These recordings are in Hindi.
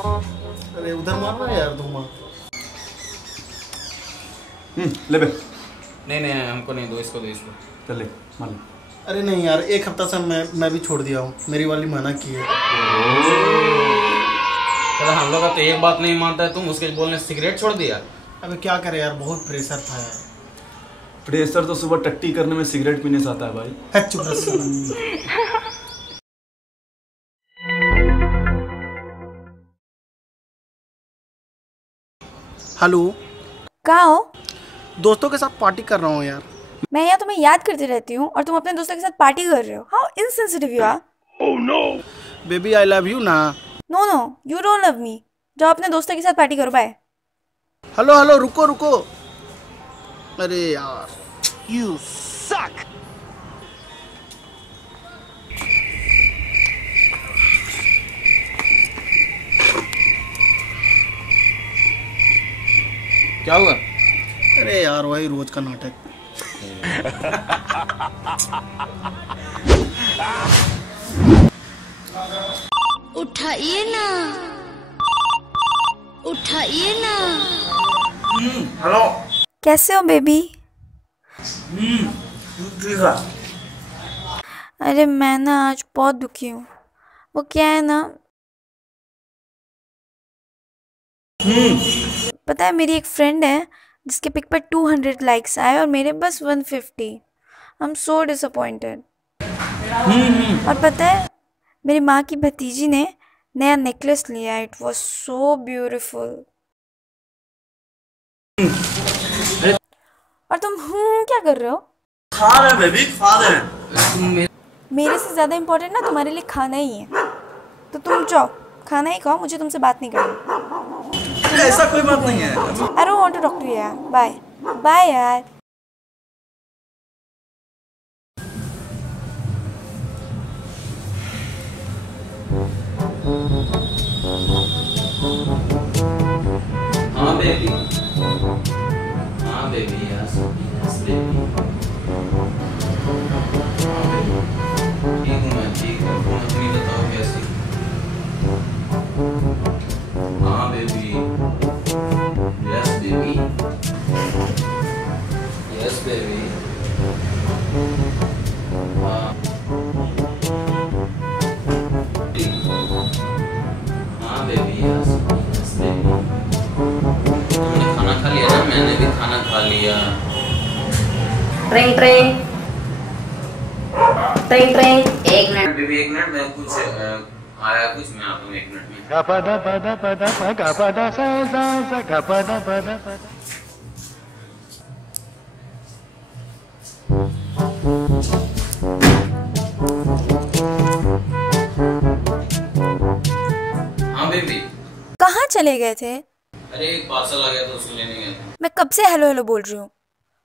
अरे उधर मारना यार तुम। ले बे। नहीं हमको नहीं, दो इसको। चल ले मार ले। अरे नहीं यार, एक हफ्ता से मैं भी छोड़ दिया हूँ, मेरी वाली मना की है। चलो हम लोग का तो एक बात नहीं मानता है, तुम उसके बोलने सिगरेट छोड़ दिया। अबे क्या करे यार, बहुत प्रेशर था यार। प्रेशर तो सुबह टट्टी करने में सिगरेट पीने से आता है भाई। चुप रह। हेलो, कहाँ हो? दोस्तों के साथ पार्टी कर रहा हूँ यार। मैं यहाँ तुम्हें याद करती रहती हूँ और तुम अपने दोस्तों के साथ पार्टी कर रहे हो। How insensitive you are. Oh no baby, I love you ना। No you don't love me. जाओ अपने दोस्तों के साथ पार्टी करो। बाय। हेलो रुको। अरे यार, यू सक। क्या हुआ? अरे यार वही रोज का नाटक। उठाइए ना। हेलो। कैसे हो बेबी? अरे मैं ना आज बहुत दुखी हूँ। वो क्या है ना, पता है मेरी एक फ्रेंड है जिसके पिक पर 200 लाइक्स आए और मेरे बस 150। I am so disappointed. और पता है मेरी माँ की भतीजी ने नया नेकलेस लिया। It was so beautiful. और तुम क्या कर रहे हो? खा रहे बेबी, खा रहे। मेरे से ज़्यादा इम्पोर्टेंट ना तुम्हारे लिए खाना ही है, तो तुम जाओ खाना ही खाओ, मुझे तुमसे बात नहीं करनी। ऐसा कोई बात नहीं है। I don't want to talk to you यार। बाय यार। हाँ बेबी यस बेबी। ठीक हूँ तुम अपनी बताओ कैसी? हाँ बेबी यस बेबी। हाँ बेबी यस बेबी। तुमने खाना खा लिया ना? मैंने भी खाना खा लिया। ट्रेन एक मिनट बेबी, एक मिनट, मैं कुछ आया कुछ, मैं आता हूँ 1 मिनट में। हाँ बेबी। कहाँ चले गए थे? अरे एक पार्सल आ गया तो उसको लेने गया था। मैं कब से हेलो बोल रही हूँ।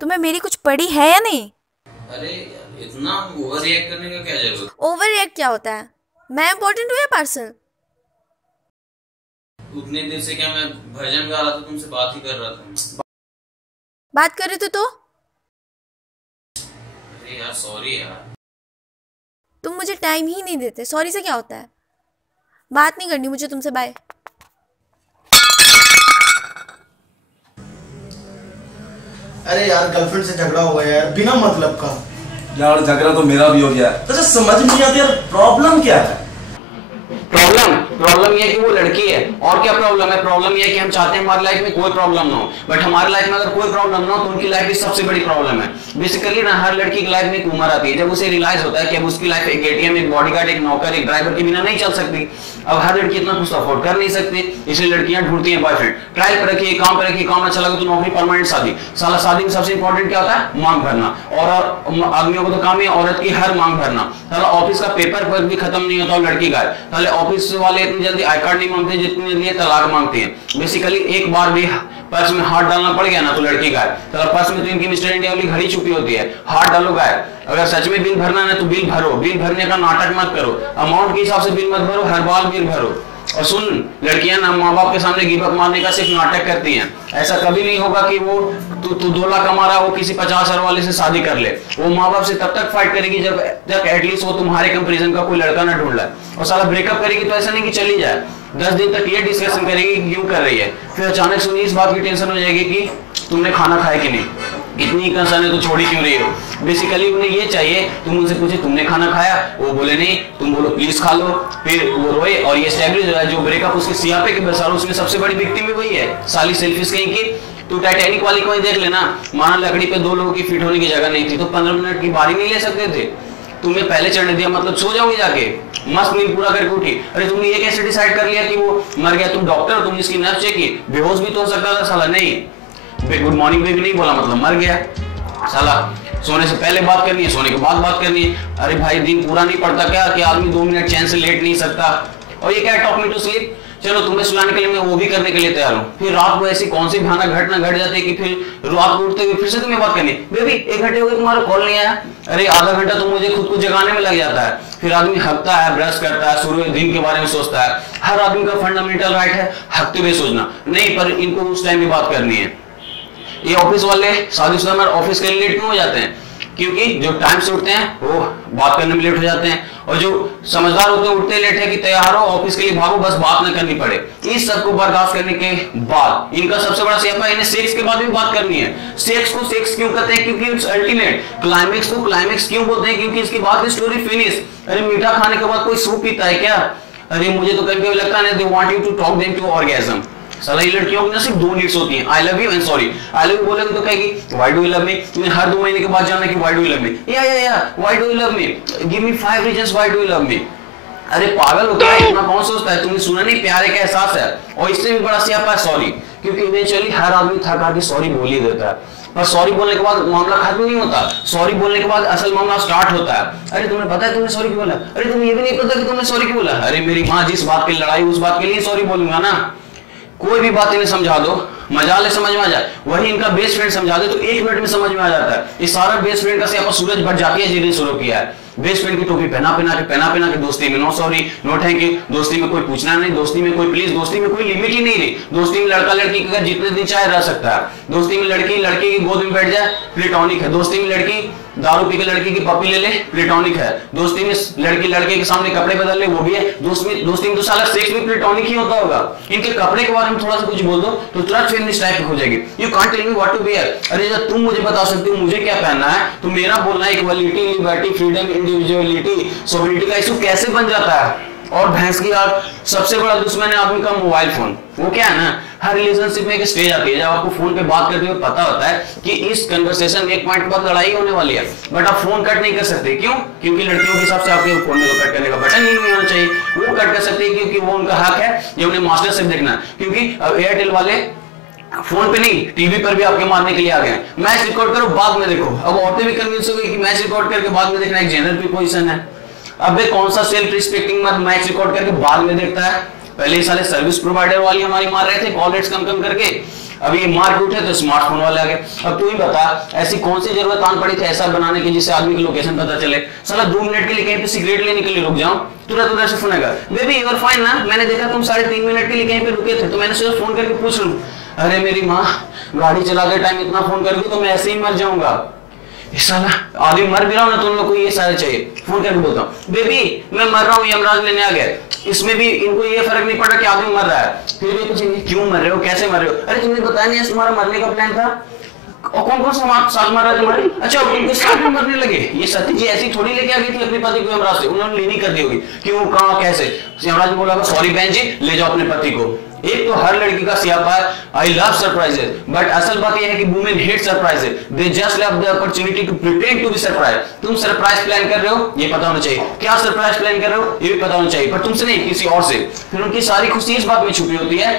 तुम्हें मेरी कुछ पड़ी है या नहीं? अरे इतना ओवर रिएक्ट करने का क्या जरूरत? ओवर रिएक्ट क्या होता है? मैं इम्पोर्टेंट हूँ या पार्सल? उतने देर से क्या मैं भजन गा रहा था, तुमसे बात ही कर रहा था। बात कर रहे थे तो? अरे यार सॉरी यार। तुम मुझे टाइम ही नहीं देते। सॉरी से क्या होता है? बात नहीं करनी मुझे तुमसे। बाय। अरे यार गर्लफ्रेंड से झगड़ा हुआ है यार, बिना मतलब का। यार झगड़ा तो मेरा भी हो गया है। तो समझ नहीं आता यार, प्रॉब्लम क्या है? प्रॉब्लम ये है कि वो लड़की है। और क्या प्रॉब्लम है? प्रॉब्लम ये है कि हम चाहते हैं हमारी लाइफ में कोई प्रॉब्लम ना हो, बट हमारी लाइफ में अगर कोई प्रॉब्लम ना हो तो उनकी लाइफ की सबसे बड़ी प्रॉब्लम है। बेसिकली ना हर लड़की की लाइफ में एक उम्र आती है जब उसे रियलाइज होता है कि अब उसकी लाइफ एक एटीएम, एक बॉडीगार्ड, एक नौकर, एक ड्राइवर के बिना नहीं चल सकती। अब हर लड़की इतना कुछ अफोर्ड कर नहीं सकती, इसलिए लड़कियां ढूंढती हैं बॉयफ्रेंड। ट्रायल पर रखिए, काम पर रखिए, काम अच्छा लगा तो नौकरी, परमानेंट शादी। साला शादी में सबसे इंपॉर्टेंट क्या होता है? मांग भरना। और आदमियों को तो काम है औरत की हर मांग भरना। साला ऑफिस का पेपर वर्क भी खत्म नहीं होता और लड़की गायब। साले ऑफिस वाले इतनी जल्दी आई कार्ड नहीं मांगते जितनी जल्दी तलाक मांगते हैं। बेसिकली एक बार भी पर्स में हाथ डालना पड़ गया ना तो लड़की गायब। तो पर्स में तो इनकी मिस्टर इंडिया वाली घड़ी छुपी होती है, हाथ डालो गायब। अगर सच में बिल भरना है तो बिल भरो, बिल भरने का नाटक मत करो, अमाउंट के हिसाब से बिल मत भरो, हर बार बिल भरो। और सुन, लड़कियां ना माँ बाप के सामने गिव अप मारने का सिर्फ नाटक करती हैं। ऐसा कभी नहीं होगा कि वो तू 2 लाख कमा रहा, वो किसी 50,000 वाले से शादी कर ले। वो माँ बाप से तब तक फाइट करेगी जब तक एटलीस्ट वो तुम्हारे कंपैरिजन का कोई लड़का ना ढूंढ लाए। और साला ब्रेकअप करेगी तो ऐसा नहीं कि चली जाए, 10 दिन तक ये डिस्कशन करेगी कि क्यों कर रही है, फिर अचानक सुनिए इस बात की टेंशन हो जाएगी कि तुमने खाना खाया कि नहीं, इतनी कंसर्न है तो छोड़ी क्यों रही हो। बेसिकली उन्हें ये चाहिए तुम उनसे पूछे तुमने खाना खाया, वो बोले नहीं, तुम बोलो प्लीज खा लो, फिर वो रोए और ये एस्टैब्लिश हो जाए जो ब्रेकअप उसके सियापे के बसारो, उसमें सबसे बड़ी विक्टिम भी वही है, साली सेल्फिश कहीं की। तू टाइटैनिक वाली को ही देख लेना, माना लकड़ी पे 2 लोगों की फिट होने की जगह नहीं थी तो 15 मिनट की बारी नहीं ले सकते थे, तुमने पहले चढ़ने दिया मतलब सो जाओगे जाके, मस्त नींद पूरा करके उठी। अरे तुमने ये कैसे डिसाइड कर लिया कि वो मर गया, तुम डॉक्टर हो, तुमने इसकी नर्व चेक की, बेहोश भी तो हो सकता था साला, नहीं गुड मॉर्निंग भी नहीं बोला मतलब मर गया साला। सोने से पहले बात करनी है, सोने के बाद बात करनी है। अरे भाई दिन पूरा नहीं पड़ता क्या कि आदमी 2 मिनट चैन से लेट नहीं सकता, और ये क्या टॉक मी टू स्लीप। चलो तुम्हें सुलाने के लिए मैं वो भी करने के लिए तैयार हूँ, फिर रात को ऐसी कौन सी भयानक घटना घट जाती है कि फिर रात को उठते हुए फिर से तुम्हें बात करनी, बेबी 1 घंटे हो गए तुम्हारा कॉल नहीं आया। अरे आधा घंटा तो मुझे खुद को जगाने में लग जाता है, फिर आदमी हकता है, ब्रश करता है, शुरू दिन के बारे में सोचता है। हर आदमी का फंडामेंटल राइट है हकते हुए सोचना, नहीं पर इनको उस टाइम में बात करनी है। ये ऑफिस वाले शादीशुदा में ऑफिस के लिए लेट क्यों हो जाते हैं, क्योंकि जो टाइम से उठते हैं वो बात करने में लेट हो जाते हैं, और जो समझदार होते हैं उठते लेट है कि तैयार हो ऑफिस के लिए भागो बस बात न करनी पड़े। इस सब को बर्दाश्त करने के बाद इनका सबसे बड़ा सियापा, इन्हें सेक्स के बाद भी बात करनी है। सेक्स को सेक्स क्यों कहते हैं, क्योंकि इट्स अल्टीमेट। क्लाइमेक्स को क्लाइमेक्स क्यों बोलते हैं, क्योंकि इसके बाद स्टोरी फिनिश। अरे मीठा खाने के बाद कोई सूप पीता है क्या? अरे मुझे तो कभी लगता है they want you to talk them to orgasm. साला ये लड़कियों की ना सिर्फ 2 नीड्स होती हैं, I love you and sorry. I love you बोलेगी तो कहेगी why do you love me, तुम्हें हर 2 महीने के बाद जानना कि why do you love me, या why do you love me, give me 5 reasons why do you love me. अरे पागल हो गया, इतना कौन सोचता है, तुमने सुना नहीं प्यार का एहसास है। और इससे भी बड़ा सियापा है सॉरी, क्योंकि इवेंचुअली हर आदमी थक हार के सॉरी बोल ही देता है, पर सॉरी बोलने के बाद मामला खत्म नहीं होता, सॉरी बोलने के बाद असल मामला स्टार्ट होता है। अरे तुम्हें पता है तुमने सॉरी क्यों बोला, अरे तुम्हें ये भी नहीं पता कि तुमने सॉरी क्यों बोला। अरे मेरी माँ जिस बात की लड़ाई उस बात के लिए सॉरी बोलूंगा ना। कोई भी बात इन्हें समझा दो मजाले समझ में आ जाए, वही इनका बेस्ट फ्रेंड समझा दे तो 1 मिनट में समझ में आ जाता है। ये सारा बेस्ट फ्रेंड का सियापा सूरज भट जाती है जिन्हें शुरू किया है। बेस्ट फ्रेंड की टोपी पहना पहना के दोस्ती में no sorry no thank you, दोस्ती में कोई पूछना नहीं, दोस्ती में कोई प्लीज, दोस्ती में कोई लिमिट ही नहीं रही। दोस्ती में लड़का लड़की का जितने दिन चाहे रह सकता है, दोस्ती में लड़की लड़के की गोद में बैठ जाए प्लेटोनिक है, दोस्ती में लड़की दारू पी के लड़की की पप्पी ले ले प्लेटोनिक है, दोस्ती में लड़की लड़के के सामने कपड़े बदल ले वो भी है, दोस्ती में तो साला सेक्स भी प्लेटोनिक ही होता होगा। इनके कपड़े के बारे में थोड़ा सा कुछ बोल दो तो तुरंत फेमिनिस्ट टाइप हो जाएगी। You can't tell me what to wear. अरे जब तुम मुझे बता सकते हो मुझे क्या पहनना है, तो मेरा बोलना है equality, liberty, freedom, individuality, sovereignty का इशू कैसे बन जाता है। और भैंस की यार सबसे बड़ा दुश्मन है आदमी का मोबाइल फोन। वो क्या है ना, हर रिलेशनशिप में एक स्टेज आती है जब आपको फोन पे बात करते हुए पता होता है कि इस कन्वर्सेशन एक पॉइंट के बाद लड़ाई होने वाली है, बट आप फोन कट नहीं कर सकते। क्यों? क्योंकि लड़कियों के हिसाब से आपके फोन में तो कट करने का बटन ही नहीं होना चाहिए। वो कट कर सकते हैं क्योंकि वो उनका हक है, ये उन्हें मास्टरशिप देखना है। क्योंकि अब एयरटेल वाले फोन पे नहीं टीवी पर भी आपके मारने के लिए आ गए। मैच रिकॉर्ड करो बाद में देखो। अब औरतें भी कन्विंस हो गई कि मैच रिकॉर्ड करके बाद में देखना एक जेंडर की पोजीशन है। अबे कौन सा सेल्फ रिस्पेक्टिंग मत मैच रिकॉर्ड करके बाद में देखता है। पहले ये साले सर्विस प्रोवाइडर वाली हमारी मार रहे थे कॉल रेट्स कम करके, अभी ये मार उठे तो स्मार्टफोन वाले आ गए। अब तू ही बता ऐसी कौन सी जरूरत आन पड़ी थी ऐसा बनाने की जिससे आदमी की लोकेशन पता चले। साला 2 मिनट के लिए कहीं पे सिगरेट लेने के लिए रुक जाऊं, तुरंत उधर से फोन आएगा, बेबी यू आर फाइन ना, मैंने देखा तुम 3.5 मिनट के लिए कहीं पे रुके थे तो मैंने सोचा फोन करके पूछ लूं। अरे मेरी माँ गाड़ी चलाते टाइम इतना फोन करके तो मैं ऐसे ही मर जाऊंगा। साला आदमी मर भी रहा हूं ना तो उन लोग को ये सारे चाहिए। फोन करके बोलता हूँ बेबी मैं मर रहा हूँ यमराज लेने आ गया। इसमें भी इनको ये फर्क नहीं पड़ा कि आदमी मर रहा है, फिर भी पूछेंगे क्यों मर रहे हो कैसे मर रहे हो। अरे तुमने बताया नहीं तुम्हारा मरने का प्लान था, और कौन कौन सा साथ मर रहा है तुम्हारे, अच्छा उनके साथ में मरने लगे। ये सती जी ऐसी थोड़ी लेके आ गई थी अपने पति को यमराज से, उन्होंने लेनी कर दी होगी क्यों कहाँ कैसे। यमराज ने बोला सॉरी बहन जी ले जाओ अपने पति को। एक तो हर लड़की का सियापा है आई लव सरप्राइजेस, बट असल बात यह है कि women hate surprises, they just love the opportunity to pretend to be surprise. तुम सरप्राइज प्लान कर रहे हो ये पता होना चाहिए, क्या सरप्राइज प्लान कर रहे हो ये भी पता होना चाहिए, पर तुमसे नहीं किसी और से। फिर उनकी सारी खुशी इस बात में छुपी होती है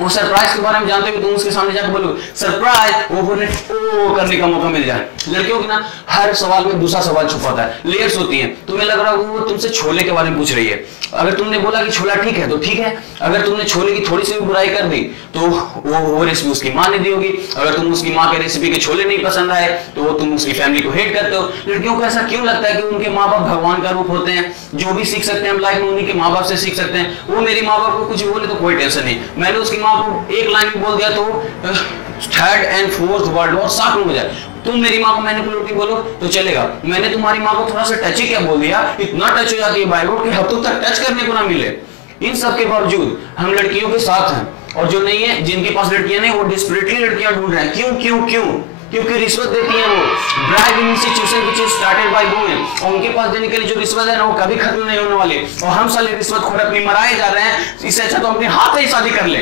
वो सरप्राइज के बारे में जानते हुए तुम उसके सामने जाकर बोलो सरप्राइज, वो बोले ओ करने का मौका मिल जाए। लड़कियों की ना हर सवाल में दूसरा सवाल छुपा होता है, लेयर्स होती हैं। तुम्हें लग रहा है वो तुमसे छोले के बारे में पूछ रही है। अगर तुमने बोला कि छोला ठीक है तो ठीक है, अगर तुमने छोले की थोड़ी सी भी बुराई कर दी तो वो रेसिपी उसकी माँ ने दी होगी। अगर तुम उसकी माँ के रेसिपी के छोले नहीं पसंद आए तो वो तुम उसकी फैमिली को हेट करते हो। लड़कियों को ऐसा क्यों लगता है कि उनके माँ बाप भगवान का रूप होते हैं, जो भी सीख सकते हैं हम लाइफ में उन्हीं के माँ बाप से सीख सकते हैं। वो मेरी माँ बाप को कुछ बोले तो कोई टेंशन नहीं, मैंने उसकी माँ को एक लाइन में बोल दिया तो थर्ड एंड फोर्थ वर्ल्ड और साथ में हो जाए। तुम मेरी माँ को मैनिपुलेटिव बोलो तो चलेगा, मैंने तुम्हारी माँ को थोड़ा सा टच ही क्या बोल दिया, इतना टच हो जाती है बाइबल के हफ्तों तक टच करने को ना मिले। इन सब के बावजूद हम लड़कियों के साथ हैं, और जो नहीं है, जिनके पास लड़कियां नहीं, वो डिस्परेटली लड़कियां ढूंढ रहे हैं। क्यों क्यों क्यों? क्योंकि रिश्वत देती हैं वो, bribe institution which is started by women, और उनके पास देने के लिए जो रिश्वत है ना वो कभी खत्म नहीं होने वाली। और हम साले रिश्वत खोर अपनी मराए जा रहे हैं, इससे अच्छा तो अपने हाथ से ही शादी कर ले।